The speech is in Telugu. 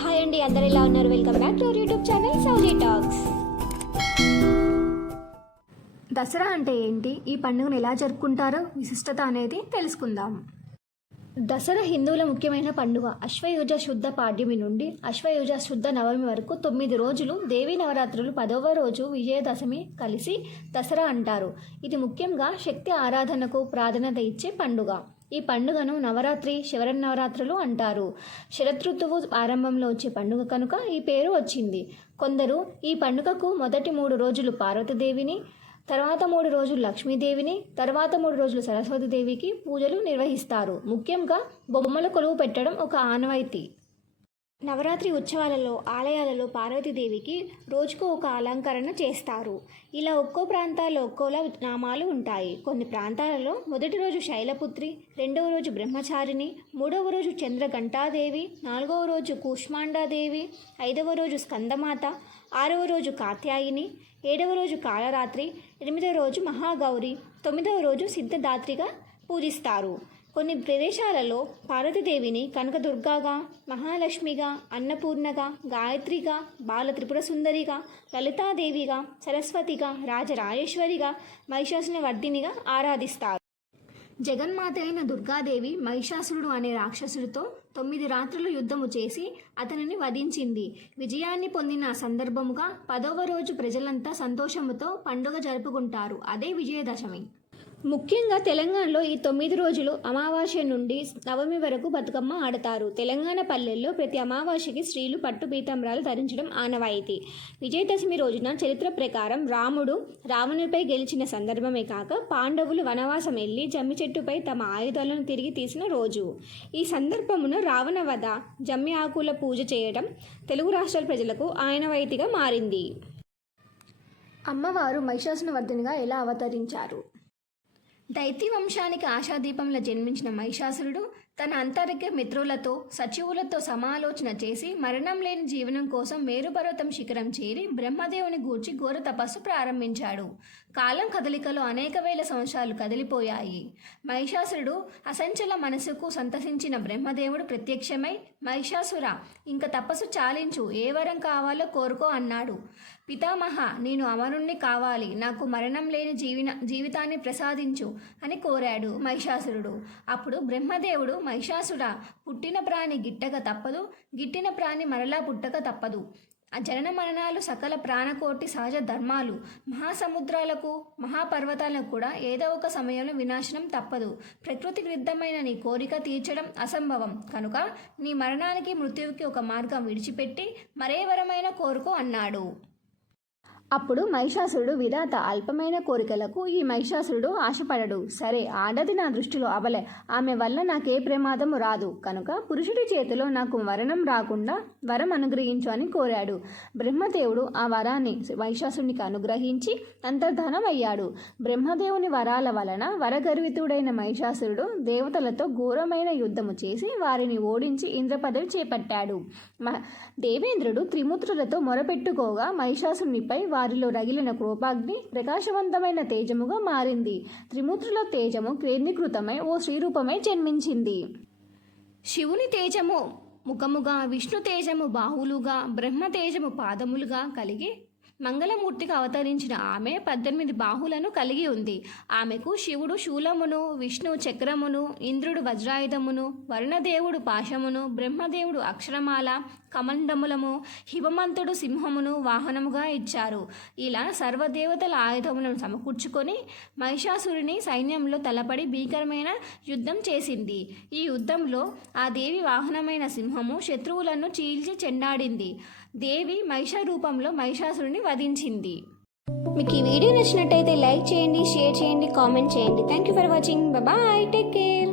హాయ్ అండి అందరు ఎలా ఉన్నారు? Welcome back to our YouTube channel Souji talks Dasara అంటే ఏంటి? ఈ పండుగను ఎలా జరుపుకుంటారో విశిష్టత అనేది తెలుసుకుందాం. దసరా హిందువుల ముఖ్యమైన పండుగ అశ్వయుజ శుద్ధ పాడ్యమి నుండి అశ్వయుజ శుద్ధ నవమి వరకు తొమ్మిది రోజులు దేవీ నవరాత్రులు పదవ రోజు విజయదశమి కలిసి దసరా అంటారు. ఇది ముఖ్యంగా శక్తి ఆరాధనకు ప్రాధాన్యత ఇచ్చే పండుగ. ఈ పండుగను నవరాత్రి శివరన్నవరాత్రులు అంటారు. శరదృతువు ఆరంభంలో వచ్చే పండుగ కనుక ఈ పేరు వచ్చింది. కొందరు ఈ పండుగకు మొదటి మూడు రోజులు పార్వతీదేవిని తర్వాత మూడు రోజులు లక్ష్మీదేవిని తర్వాత మూడు రోజులు సరస్వతీదేవికి పూజలు నిర్వహిస్తారు. ముఖ్యంగా బొమ్మల కొలువు పెట్టడం ఒక ఆనవాయితీ. నవరాత్రి ఉత్సవాలలో ఆలయాలలో పార్వతీదేవికి రోజుకు ఒక అలంకరణ చేస్తారు. ఇలా ఒక్కో ప్రాంతాల్లో ఒక్కోలా నామాలు ఉంటాయి. కొన్ని ప్రాంతాలలో మొదటి రోజు శైలపుత్రి రెండవ రోజు బ్రహ్మచారిణి మూడవ రోజు చంద్రఘంటాదేవి నాలుగవ రోజు కూష్మాండాదేవి ఐదవ రోజు స్కందమాత ఆరవ రోజు కాత్యాయిని ఏడవ రోజు కాళరాత్రి ఎనిమిదవ రోజు మహాగౌరి తొమ్మిదవ రోజు సిద్ధదాత్రిగా పూజిస్తారు. కొన్ని ప్రదేశాలలో పార్వతీదేవిని కనకదుర్గాగా మహాలక్ష్మిగా అన్నపూర్ణగా గాయత్రిగా బాల త్రిపుర సుందరిగా లలితాదేవిగా సరస్వతిగా రాజరాజేశ్వరిగా మహిషాసుని వర్ధినిగా ఆరాధిస్తారు. జగన్మాత అయిన దుర్గాదేవి మహిషాసురుడు అనే రాక్షసుడితో తొమ్మిది రాత్రులు యుద్ధము చేసి అతనిని వధించింది. విజయాన్ని పొందిన సందర్భముగా పదవ రోజు ప్రజలంతా సంతోషముతో పండుగ జరుపుకుంటారు. అదే విజయదశమి. ముఖ్యంగా తెలంగాణలో ఈ తొమ్మిది రోజులు అమావాస్య నుండి నవమి వరకు బతుకమ్మ ఆడతారు. తెలంగాణ పల్లెల్లో ప్రతి అమావాస్యకి స్త్రీలు పట్టు పీతాంబరాలు ధరించడం ఆనవాయితీ. విజయదశమి రోజున చరిత్ర ప్రకారం రాముడు రావణునిపై గెలిచిన సందర్భమే కాక పాండవులు వనవాసం వెళ్ళి జమ్మి చెట్టుపై తమ ఆయుధాలను తిరిగి తీసిన రోజు. ఈ సందర్భమున రావణ వధ జమ్మి ఆకుల పూజ చేయడం తెలుగు రాష్ట్రాల ప్రజలకు ఆనవాయితీగా మారింది. అమ్మవారు మహిషాసున వర్ధనిగా ఎలా అవతరించారు? దైత్య వంశానికి ఆశాదీపంలో జన్మించిన మహిషాసురుడు తన అంతరిక మిత్రులతో సచివులతో సమాలోచన చేసి మరణం లేని జీవనం కోసం మేరుపర్వతం శిఖరం చేరి బ్రహ్మదేవుని గూర్చి ఘోర తపస్సు ప్రారంభించాడు. కాలం కదలికలో అనేక వేల సంవత్సరాలు కదిలిపోయాయి. మహిషాసురుడు అసంచల మనసుకు సంతసించిన బ్రహ్మదేవుడు ప్రత్యక్షమై మహిషాసుర ఇంక తపస్సు చాలించు ఏ వరం కావాలో కోరుకో అన్నాడు. పితామహ నేను అమరుణ్ణి కావాలి నాకు మరణం లేని జీవిన జీవితాన్ని ప్రసాదించు అని కోరాడు మహిషాసురుడు. అప్పుడు బ్రహ్మదేవుడు మహిషాసుడా పుట్టిన ప్రాణి గిట్టక తప్పదు గిట్టిన ప్రాణి మరలా పుట్టక తప్పదు. ఆ జనన మరణాలు సకల ప్రాణకోటి సహజ ధర్మాలు. మహాసముద్రాలకు మహాపర్వతాలకు కూడా ఏదో ఒక సమయంలో వినాశనం తప్పదు. ప్రకృతి విరుద్ధమైన నీ కోరిక తీర్చడం అసంభవం. కనుక నీ మరణానికి మృత్యువుకి ఒక మార్గం విడిచిపెట్టి మరే వరమైన కోరుకో అన్నాడు. అప్పుడు మహిషాసురుడు విధాత అల్పమైన కోరికలకు ఈ మహిషాసురుడు ఆశపడడు. సరే ఆడది నా దృష్టిలో అవలే. ఆమె వల్ల నాకే ప్రమాదము రాదు. కనుక పురుషుడి చేతిలో నాకు వరణం రాకుండా వరం అనుగ్రహించు అని కోరాడు. బ్రహ్మదేవుడు ఆ వరాన్ని మహిషాసుడికి అనుగ్రహించి అంతర్ధానం అయ్యాడు బ్రహ్మదేవుని వరాల వలన వరగర్వితుడైన మహిషాసురుడు దేవతలతో ఘోరమైన యుద్ధము చేసి వారిని ఓడించి ఇంద్రపదవి చేపట్టాడు. దేవేంద్రుడు త్రిమూత్రులతో మొరపెట్టుకోగా మహిషాసునిపై వారిలో రగిలిన కోపాగ్ని ప్రకాశవంతమైన తేజముగా మారింది. త్రిమూర్తుల తేజము కేంద్రీకృతమై ఓ శ్రీరూపమై జన్మించింది. శివుని తేజము ముఖముగా విష్ణు తేజము బాహువులుగా బ్రహ్మ తేజము పాదములుగా కలిగి మంగళమూర్తిగా అవతరించిన ఆమె పద్దెనిమిది బాహులను కలిగి ఉంది. ఆమెకు శివుడు శూలమును విష్ణు చక్రమును ఇంద్రుడు వజ్రాయుధమును వరుణదేవుడు పాశమును బ్రహ్మదేవుడు అక్షరమాల కమండములము హిమమంతుడు సింహమును వాహనముగా ఇచ్చారు. ఇలా సర్వదేవతల ఆయుధములను సమకూర్చుకొని మహిషాసురుని సైన్యంలో తలపడి భీకరమైన యుద్ధం చేసింది. ఈ యుద్ధంలో ఆ దేవి వాహనమైన సింహము శత్రువులను చీల్చి చెండాడింది. దేవి మహిష రూపంలో మహిషాసురుని వధించింది. మీకు ఈ వీడియో నచ్చినట్టయితే లైక్ చేయండి షేర్ చేయండి కామెంట్ చేయండి. Thank you for watching bye take care